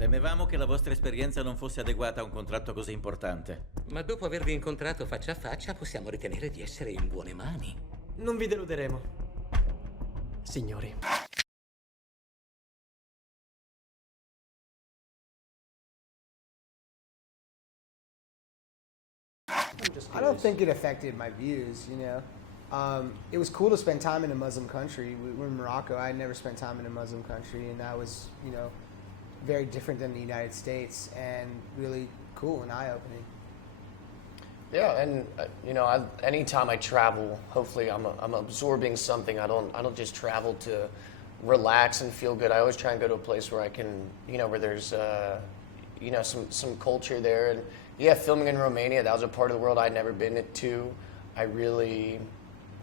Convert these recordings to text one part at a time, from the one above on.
Temevamo che la vostra esperienza non fosse adeguata a un contratto così importante. Ma dopo avervi incontrato faccia a faccia, possiamo ritenere di essere in buone mani. Non vi deluderemo, signori. I don't think it affected my views, you know. It was cool to spend time in a Muslim country. We were in Morocco. I had never spent time in a Muslim country, and that was, you know, very different than the United States and really cool and eye-opening. Yeah, and you know, anytime I travel, hopefully I'm absorbing something. I don't just travel to relax and feel good. I always try and go to a place where I can, you know, where there's you know, some culture there. And yeah, filming in Romania, that was a part of the world I'd never been to. I really,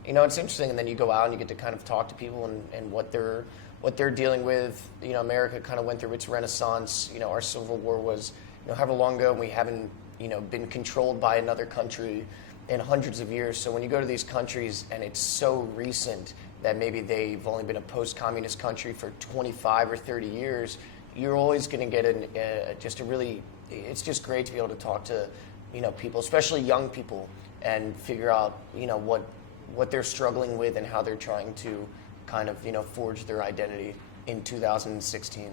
you know, it's interesting. And then you go out and you get to kind of talk to people and what they're dealing with. You know, America kind of went through its renaissance. You know, our Civil War was, you know, however long ago, and we haven't, you know, been controlled by another country in hundreds of years. So when you go to these countries and it's so recent that maybe they've only been a post-communist country for 25 or 30 years, you're always going to get just a really, it's just great to be able to talk to, you know, people, especially young people, and figure out, you know, what they're struggling with and how they're trying to kind of, you know, forge their identity in 2016.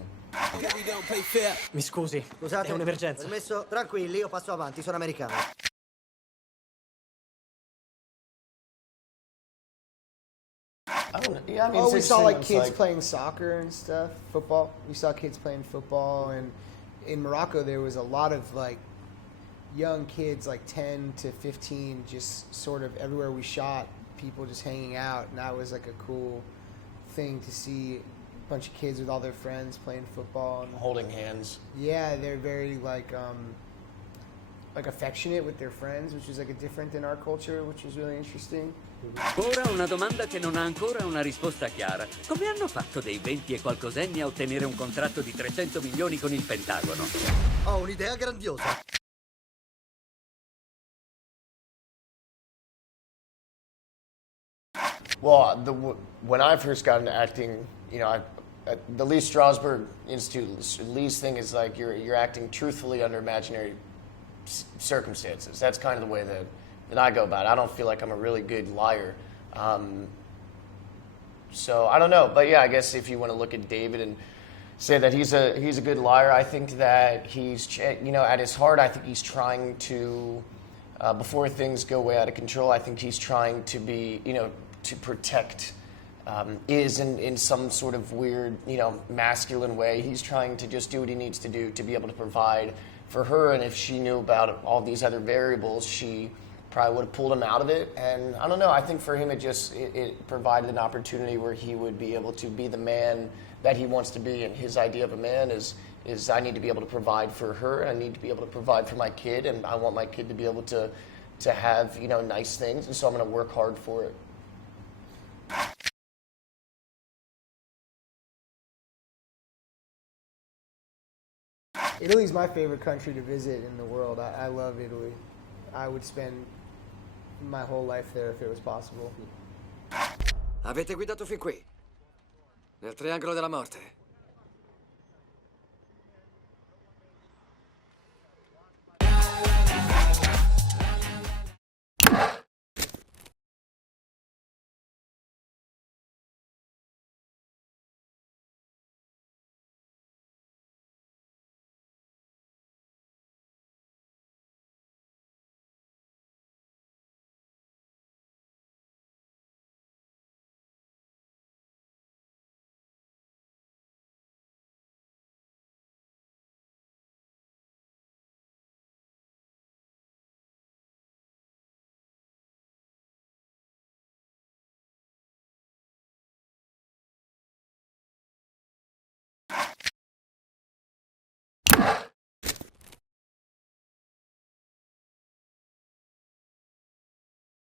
Mi scusi, Scusate, è un'emergenza. permesso? Tranquilli, io passo avanti, sono americano. Yeah, I mean, Oh, we saw like it's kids playing soccer and stuff, football. We saw kids playing football, and in Morocco there was a lot of like young kids, like 10 to 15, just sort of everywhere we shot, people just hanging out, and that was like a cool thing to see. A bunch of kids with all their friends playing football and holding hands. yeah, they're very like affectionate with their friends, which is like a different than our culture, which is really interesting. Ora una domanda che non ha ancora una risposta chiara. Come hanno fatto dei 20 e qualcosenni a ottenere un contratto di 300 milioni con il Pentagono? Ho un'idea grandiosa. Well, when I first got into acting, you know, at the Lee Strasberg Institute, Lee's thing is like you're acting truthfully under imaginary circumstances. That's kind of the way that I go about it. I don't feel like I'm a really good liar. So I don't know, but yeah, I guess if you want to look at David and say that he's a good liar, I think that he's, you know, at his heart, I think he's trying to, before things go way out of control, I think he's trying to be, you know, to protect is in some sort of weird, you know, masculine way. He's trying to just do what he needs to do to be able to provide for her, and if she knew about all these other variables, she probably would have pulled him out of it. And I don't know, I think for him it provided an opportunity where he would be able to be the man that he wants to be, and his idea of a man is I need to be able to provide for her, I need to be able to provide for my kid, and I want my kid to be able to have, you know, nice things, and so I'm going to work hard for it. Italy's my favorite country to visit in the world. I love Italy. I would spend my whole life there if it was possible. Avete guidato fin qui, nel triangolo della morte.